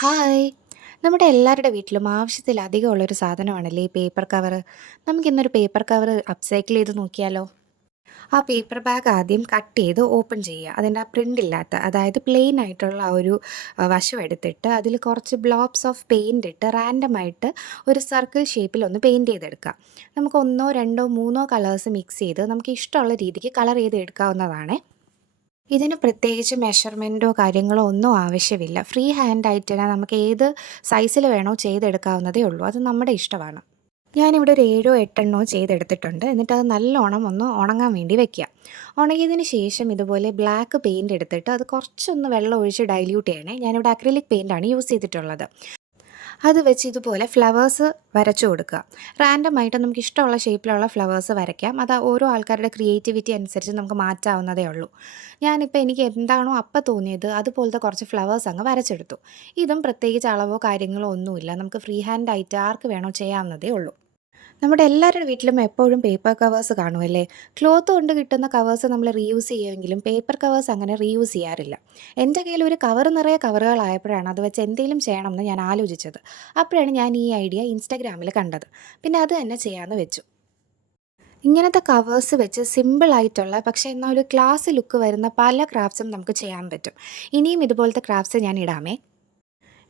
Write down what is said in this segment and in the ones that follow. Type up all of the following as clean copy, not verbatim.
Hi! നമ്മുടെ എല്ലാവരുടെ വീട്ടിലും ആവശ്യത്തിലധികം ഉള്ളൊരു സാധനമാണല്ലേ ഈ പേപ്പർ കവറ്. നമുക്കിന്നൊരു പേപ്പർ കവറ് അപ്സൈക്കിൾ ചെയ്ത് നോക്കിയാലോ? ആ പേപ്പർ ബാഗ് ആദ്യം കട്ട് ചെയ്ത് ഓപ്പൺ ചെയ്യുക. അതിൻ്റെ ആ പ്രിൻ്റ് ഇല്ലാത്ത അതായത് പ്ലെയിൻ ആയിട്ടുള്ള ആ ഒരു വശം എടുത്തിട്ട് അതിൽ കുറച്ച് ബ്ലോബ്സ് ഓഫ് പെയിൻ്റ് ഇട്ട് റാൻഡമായിട്ട് ഒരു സർക്കിൾ ഷേപ്പിൽ ഒന്ന് പെയിൻറ്റ് ചെയ്തെടുക്കുക. നമുക്ക് ഒന്നോ രണ്ടോ മൂന്നോ കളേഴ്സ് മിക്സ് ചെയ്ത് നമുക്ക് ഇഷ്ടമുള്ള രീതിക്ക് കളർ ചെയ്ത് എടുക്കാവുന്നതാണേ. ഇതിന് പ്രത്യേകിച്ച് മെഷർമെൻറ്റോ കാര്യങ്ങളോ ഒന്നും ആവശ്യമില്ല. ഫ്രീ ഹാൻഡായിട്ട് തന്നെ നമുക്ക് ഏത് സൈസിൽ വേണോ ചെയ്തെടുക്കാവുന്നതേ ഉള്ളൂ. അത് നമ്മുടെ ഇഷ്ടമാണ്. ഞാനിവിടെ ഒരു 7ഓ 8എണ്ണമോ ചെയ്തെടുത്തിട്ടുണ്ട്. എന്നിട്ട് അത് നല്ലോണം ഒന്ന് ഉണങ്ങാൻ വേണ്ടി വെക്കുക. ഉണങ്ങിയതിന് ശേഷം ഇതുപോലെ ബ്ലാക്ക് പെയിൻറ് എടുത്തിട്ട് അത് കുറച്ചൊന്ന് വെള്ളം ഒഴിച്ച് ഡൈല്യൂട്ട് ചെയ്യണേ. ഞാനിവിടെ അക്രിലിക് പെയിൻ്റാണ് യൂസ് ചെയ്തിട്ടുള്ളത്. അത് വെച്ച് ഇതുപോലെ ഫ്ലവേഴ്സ് വരച്ചു കൊടുക്കുക. റാൻഡമായിട്ട് നമുക്ക് ഇഷ്ടമുള്ള ഷേപ്പിലുള്ള ഫ്ലവേഴ്സ് വരയ്ക്കാം. അത് ഓരോ ആൾക്കാരുടെ ക്രിയേറ്റിവിറ്റി അനുസരിച്ച് നമുക്ക് മാറ്റാവുന്നതേ ഉള്ളൂ. ഞാനിപ്പോൾ എനിക്ക് എന്താണോ അപ്പം തോന്നിയത് അതുപോലത്തെ കുറച്ച് ഫ്ലവേഴ്സ് അങ്ങ് വരച്ചെടുത്തു. ഇതും പ്രത്യേകിച്ച് അളവോ കാര്യങ്ങളോ ഒന്നുമില്ല. നമുക്ക് ഫ്രീ ഹാൻഡായിട്ട് ആർക്ക് വേണോ ചെയ്യാവുന്നതേ ഉള്ളൂ. നമ്മുടെ എല്ലാവരുടെ വീട്ടിലും എപ്പോഴും പേപ്പർ കവേഴ്സ് കാണുമല്ലേ? ക്ലോത്ത് കൊണ്ട് കിട്ടുന്ന കവേഴ്സ് നമ്മൾ റീയൂസ് ചെയ്യുമെങ്കിലും പേപ്പർ കവേഴ്സ് അങ്ങനെ റീയൂസ് ചെയ്യാറില്ല. എൻ്റെ കയ്യിൽ ഒരു കവർ നിറയെ കവറുകളായപ്പോഴാണ് അത് വെച്ച് എന്തെങ്കിലും ചെയ്യണമെന്ന് ഞാൻ ആലോചിച്ചത്. അപ്പോഴാണ് ഞാൻ ഈ ഐഡിയ ഇൻസ്റ്റാഗ്രാമിൽ കണ്ടത്. പിന്നെ അത് തന്നെ ചെയ്യാമെന്ന് വെച്ചു. ഇങ്ങനത്തെ കവേഴ്സ് വെച്ച് സിമ്പിളായിട്ടുള്ള പക്ഷേ എന്നാൽ ഒരു ക്ലാസ് ലുക്ക് വരുന്ന പല ക്രാഫ്റ്റ്സും നമുക്ക് ചെയ്യാൻ പറ്റും. ഇനിയും ഇതുപോലത്തെ ക്രാഫ്റ്റ്സ് ഞാൻ ഇടാമേ.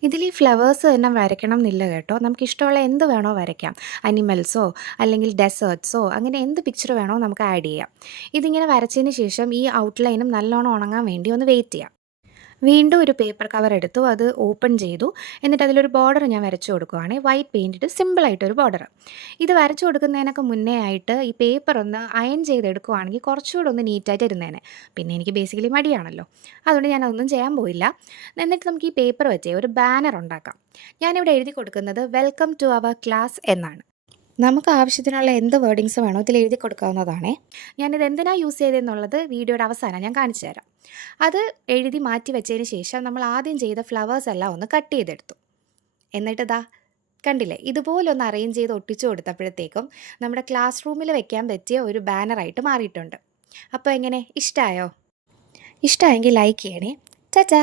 ഇതിൽ ഈ ഫ്ലവേഴ്സ് തന്നെ വരയ്ക്കണം എന്നില്ല കേട്ടോ. നമുക്കിഷ്ടമുള്ള എന്ത് വേണോ വരയ്ക്കാം. അനിമൽസോ അല്ലെങ്കിൽ ഡെസേർട്ട്സോ അങ്ങനെ എന്ത് പിക്ചർ വേണോ നമുക്ക് ആഡ് ചെയ്യാം. ഇതിങ്ങനെ വരച്ചതിന് ശേഷം ഈ ഔട്ട്ലൈനും നല്ലോണം ഉണങ്ങാൻ വേണ്ടി ഒന്ന് വെയിറ്റ് ചെയ്യാം. വീണ്ടും ഒരു പേപ്പർ കവർ എടുത്തു. അത് ഓപ്പൺ ചെയ്തു. എന്നിട്ട് അതിലൊരു ബോർഡർ ഞാൻ വരച്ചു കൊടുക്കുവാണ്. വൈറ്റ് പെയിൻറ് ഇട്ട് സിമ്പിളായിട്ടൊരു ബോർഡർ. ഇത് വരച്ചു കൊടുക്കുന്നതിനൊക്കെ മുന്നേ ആയിട്ട് ഈ പേപ്പർ ഒന്ന് അയൺ ചെയ്തെടുക്കുവാണെങ്കിൽ കുറച്ചുകൂടെ ഒന്ന് നീറ്റായിട്ട് ഇരുന്നേനെ. പിന്നെ എനിക്ക് ബേസിക്കലി മടിയാണല്ലോ. അതുകൊണ്ട് ഞാനതൊന്നും ചെയ്യാൻ പോയില്ല. എന്നിട്ട് നമുക്ക് ഈ പേപ്പർ വെച്ചേ ഒരു ബാനർ ഉണ്ടാക്കാം. ഞാനിവിടെ എഴുതി കൊടുക്കുന്നത് വെൽക്കം ടു അവർ ക്ലാസ് എന്നാണ്. നമുക്ക് ആവശ്യത്തിനുള്ള എന്ത് വേർഡിങ്സ് വേണോ ഇതിൽ എഴുതി കൊടുക്കാവുന്നതാണേ. ഞാനിത് എന്തിനാ യൂസ് ചെയ്തതെന്നുള്ളത് വീഡിയോയുടെ അവസാനം ഞാൻ കാണിച്ചു തരാം. അത് എഴുതി മാറ്റി വെച്ചതിന് ശേഷം നമ്മൾ ആദ്യം ചെയ്ത ഫ്ലവേഴ്സ് എല്ലാം ഒന്ന് കട്ട് ചെയ്തെടുത്തു. എന്നിട്ട് ഇതാ കണ്ടില്ലേ, ഇതുപോലൊന്ന് അറേഞ്ച് ചെയ്ത് ഒട്ടിച്ചു കൊടുത്തപ്പോഴത്തേക്കും നമ്മുടെ ക്ലാസ് റൂമിൽ വെക്കാൻ പറ്റിയ ഒരു ബാനറായിട്ട് മാറിയിട്ടുണ്ട്. അപ്പോൾ എങ്ങനെ, ഇഷ്ടമായോ? ഇഷ്ടമായെങ്കിൽ ലൈക്ക് ചെയ്യണേ. ടാറ്റാ.